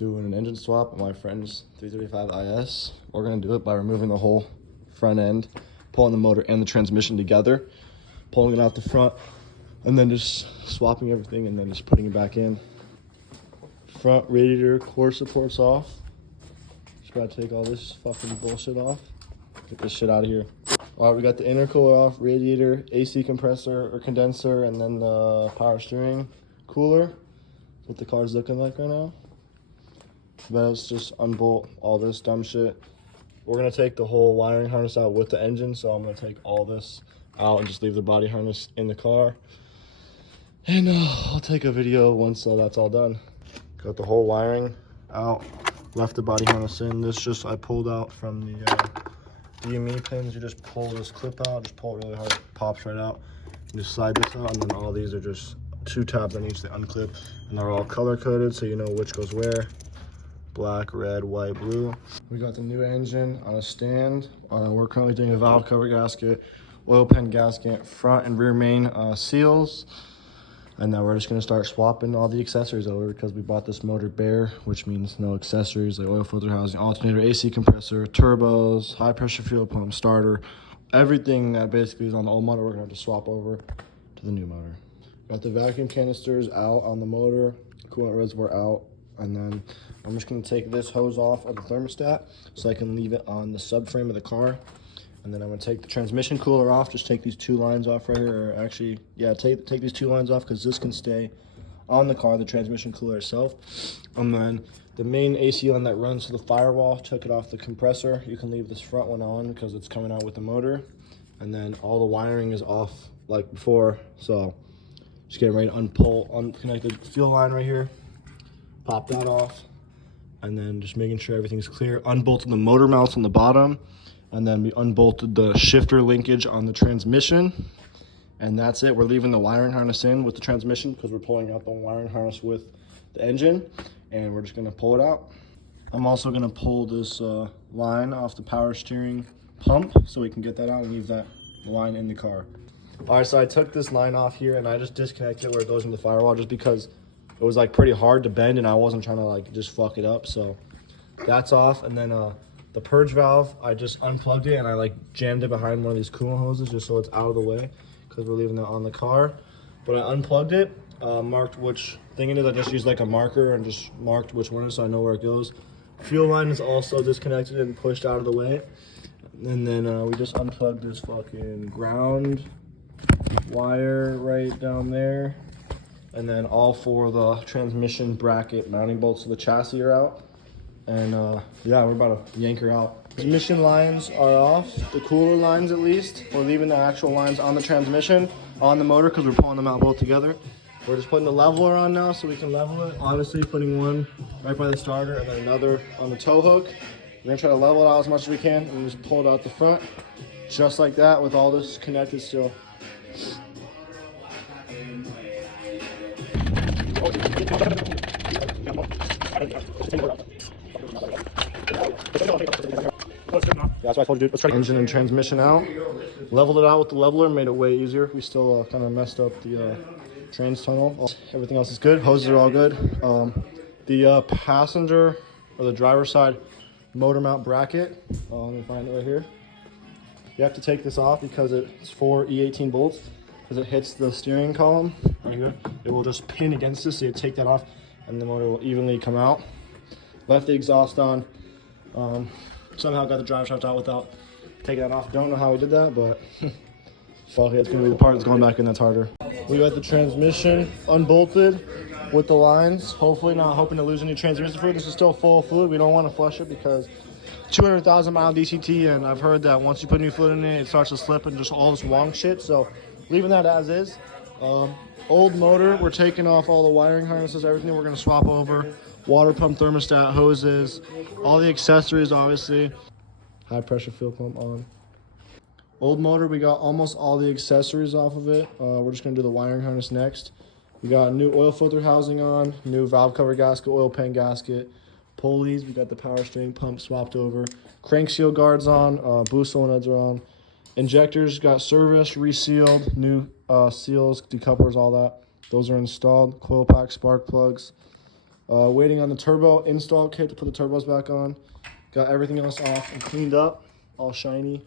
doing an engine swap on my friend's 335 IS. We're gonna do it by removing the whole front end, pulling the motor and the transmission together, pulling it out the front, and then just swapping everything and then just putting it back in. Front radiator core supports off. Just gotta take all this fucking bullshit off. Get this shit out of here. All right, we got the intercooler off, radiator, AC compressor or condenser, and then the power steering cooler. That's what the car's looking like right now. Let's just unbolt all this dumb shit. We're gonna take the whole wiring harness out with the engine, so I'm gonna take all this out and just leave the body harness in the car. And I'll take a video once that's all done. Got the whole wiring out, left the body harness in. This just I pulled out from the DME pins. You just pull this clip out, just pull it really hard, it pops right out. You just slide this out, and then all these are just 2 tabs on each, they unclip, and they're all color coded so you know which goes where. Black, red, white, blue. We got the new engine on a stand. We're currently doing a valve cover gasket, oil pan gasket, front and rear main seals. And now we're just gonna start swapping all the accessories over because we bought this motor bare, which means no accessories like oil filter housing, alternator, AC compressor, turbos, high pressure fuel pump, starter. Everything that basically is on the old motor, we're gonna have to swap over to the new motor. Got the vacuum canisters out on the motor, coolant reservoir out, and then I'm just gonna take this hose off of the thermostat so I can leave it on the subframe of the car. And then I'm gonna take the transmission cooler off, just take these 2 lines off right here, or actually, yeah, take these 2 lines off because this can stay on the car, the transmission cooler itself. And then the main AC line that runs to the firewall, took it off the compressor. You can leave this front one on because it's coming out with the motor. And then all the wiring is off like before, so just getting ready to unconnect the fuel line right here, pop that off, and then just making sure everything's clear. Unbolted the motor mounts on the bottom, and then we unbolted the shifter linkage on the transmission, and that's it. We're leaving the wiring harness in with the transmission because we're pulling out the wiring harness with the engine, and we're just gonna pull it out. I'm also gonna pull this line off the power steering pump so we can get that out and leave that line in the car. All right, so I took this line off here and I just disconnected it where it goes into the firewall just because it was like pretty hard to bend and I wasn't trying to like just fuck it up. So that's off. And then the purge valve, I just unplugged it and I like jammed it behind one of these coolant hoses just so it's out of the way because we're leaving that on the car. But I unplugged it, marked which thing it is. I just used like a marker and just marked which one it is so I know where it goes. Fuel line is also disconnected and pushed out of the way. And then we just unplugged this fucking ground wire right down there. And then all 4 of the transmission bracket mounting bolts of the chassis are out. And yeah, we're about to yank her out. Transmission lines are off, the cooler lines at least. We're leaving the actual lines on the transmission, on the motor, because we're pulling them out both together. We're just putting the leveler on now so we can level it. Honestly, putting one right by the starter and then another on the tow hook. We're gonna try to level it out as much as we can and just pull it out the front. Just like that with all this connected still. That's why I told you, let's try engine and transmission out. Leveled it out with the leveler, made it way easier. We still kind of messed up the trans tunnel. Everything else is good. Hoses are all good. The passenger or the driver's side motor mount bracket, let me find it right here. You have to take this off because it's 4 E18 bolts. As it hits the steering column right here, it will just pin against this, so you take that off and the motor will evenly come out. Left the exhaust on. Somehow got the drive shaft out without taking that off. Don't know how we did that, but fuck it, it's gonna be the part that's going back in that's harder. We got the transmission unbolted with the lines. Hopefully not hoping to lose any transmission fluid. This is still full of fluid. We don't want to flush it because 200,000 mile DCT, and I've heard that once you put new fluid in it, it starts to slip and just all this wrong shit. So leaving that as is. Old motor, we're taking off all the wiring harnesses, everything we're gonna swap over. Water pump, thermostat, hoses, all the accessories obviously. High pressure fuel pump on. Old motor, we got almost all the accessories off of it. We're just gonna do the wiring harness next. We got new oil filter housing on, new valve cover gasket, oil pan gasket, pulleys, we got the power steering pump swapped over, crank seal guards on, boost solenoids are on. Injectors got serviced, resealed, new seals, decouplers, all that. Those are installed. Coil pack, spark plugs. Waiting on the turbo install kit to put the turbos back on. Got everything else off and cleaned up, all shiny.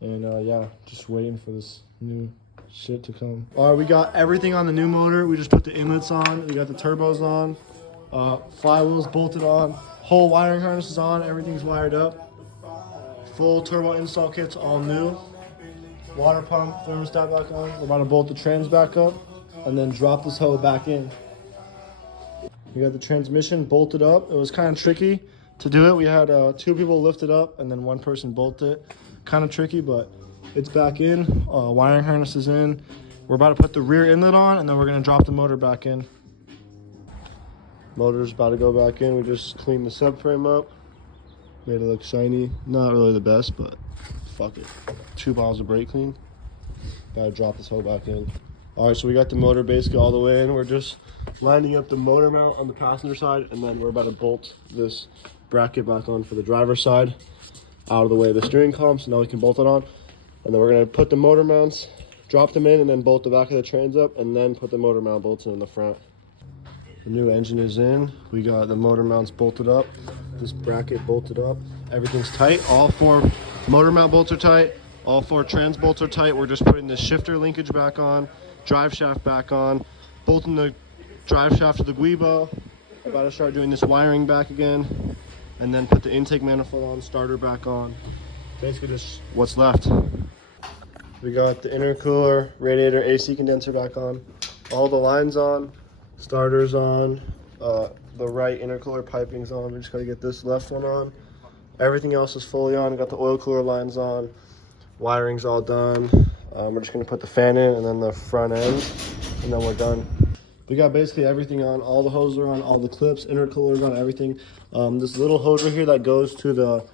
And yeah, just waiting for this new shit to come. All right, we got everything on the new motor. We just put the inlets on. We got the turbos on. Flywheels bolted on. Whole wiring harness is on. Everything's wired up. Full turbo install kit's all new. Water pump, thermostat back on. We're about to bolt the trans back up and then drop this hoe back in. We got the transmission bolted up. It was kind of tricky to do it. We had 2 people lift it up and then 1 person bolt it. Kind of tricky, but it's back in. Wiring harness is in. We're about to put the rear inlet on and then we're gonna drop the motor back in. Motor's about to go back in. We just cleaned the subframe up. Made it look shiny. Not really the best, but fuck it. 2 bottles of brake clean. Gotta drop this hoe back in. All right, so we got the motor basically all the way in. We're just lining up the motor mount on the passenger side, and then we're about to bolt this bracket back on for the driver's side out of the way of the steering column, so now we can bolt it on. And then we're gonna put the motor mounts, drop them in, and then bolt the back of the trans up, and then put the motor mount bolts in the front. The new engine is in. We got the motor mounts bolted up, this bracket bolted up. Everything's tight. All 4 motor mount bolts are tight. All 4 trans bolts are tight. We're just putting the shifter linkage back on, drive shaft back on, bolting the drive shaft to the guibo. About to start doing this wiring back again, and then put the intake manifold on, starter back on. Basically just what's left. We got the intercooler, radiator, AC condenser back on. All the lines on, starters on, the right intercooler piping's on. We just gotta get this left one on. Everything else is fully on. We got the oil cooler lines on. Wiring's all done. We're just gonna put the fan in and then the front end, and then we're done. We got basically everything on. All the hoses are on, all the clips, intercoolers on, everything. This little hose right here that goes to the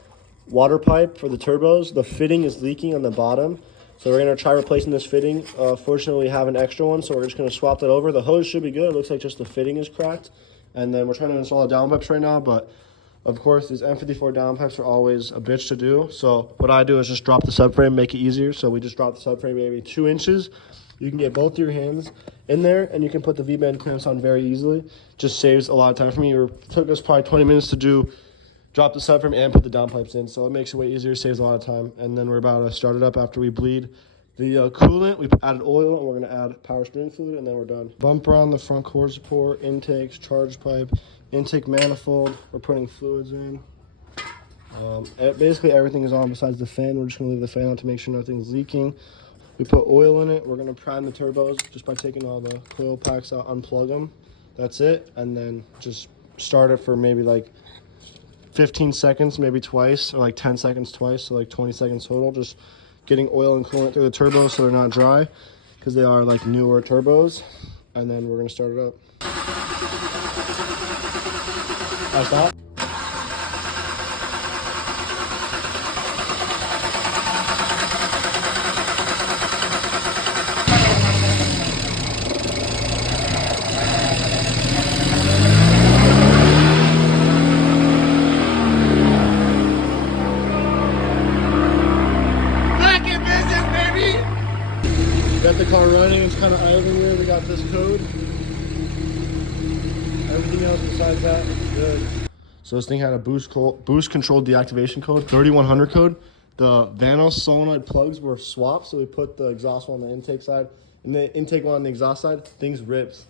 water pipe for the turbos, the fitting is leaking on the bottom. So we're gonna try replacing this fitting. Fortunately, we have an extra one, so we're just gonna swap that over. The hose should be good. It looks like just the fitting is cracked. And then we're trying to install the downpipes right now, but of course, these N54 downpipes are always a bitch to do. So what I do is just drop the subframe, make it easier. So we just drop the subframe maybe 2 inches. You can get both your hands in there, and you can put the V-band clamps on very easily. Just saves a lot of time for me. It took us probably 20 minutes to drop the subframe and put the downpipes in. So it makes it way easier, saves a lot of time. And then we're about to start it up after we bleed the coolant. We added oil, and we're gonna add power steering fluid, and then we're done. Bumper on the front cord support, intakes, charge pipe, intake manifold. We're putting fluids in. Basically everything is on besides the fan. We're just gonna leave the fan on to make sure nothing's leaking. We put oil in it. We're gonna prime the turbos just by taking all the coil packs out, unplug them. That's it. And then just start it for maybe like 15 seconds, maybe twice, or like 10 seconds twice, so like 20 seconds total. Just getting oil and coolant through the turbos so they're not dry, because they are like newer turbos. And then we're gonna start it up. That's that. Got the car running, it's kind of idling here. We got this code. Everything else besides that is good. So this thing had a boost control deactivation code, 3100 code. The Vanos solenoid plugs were swapped, so we put the exhaust one on the intake side and the intake one on the exhaust side. Things rips.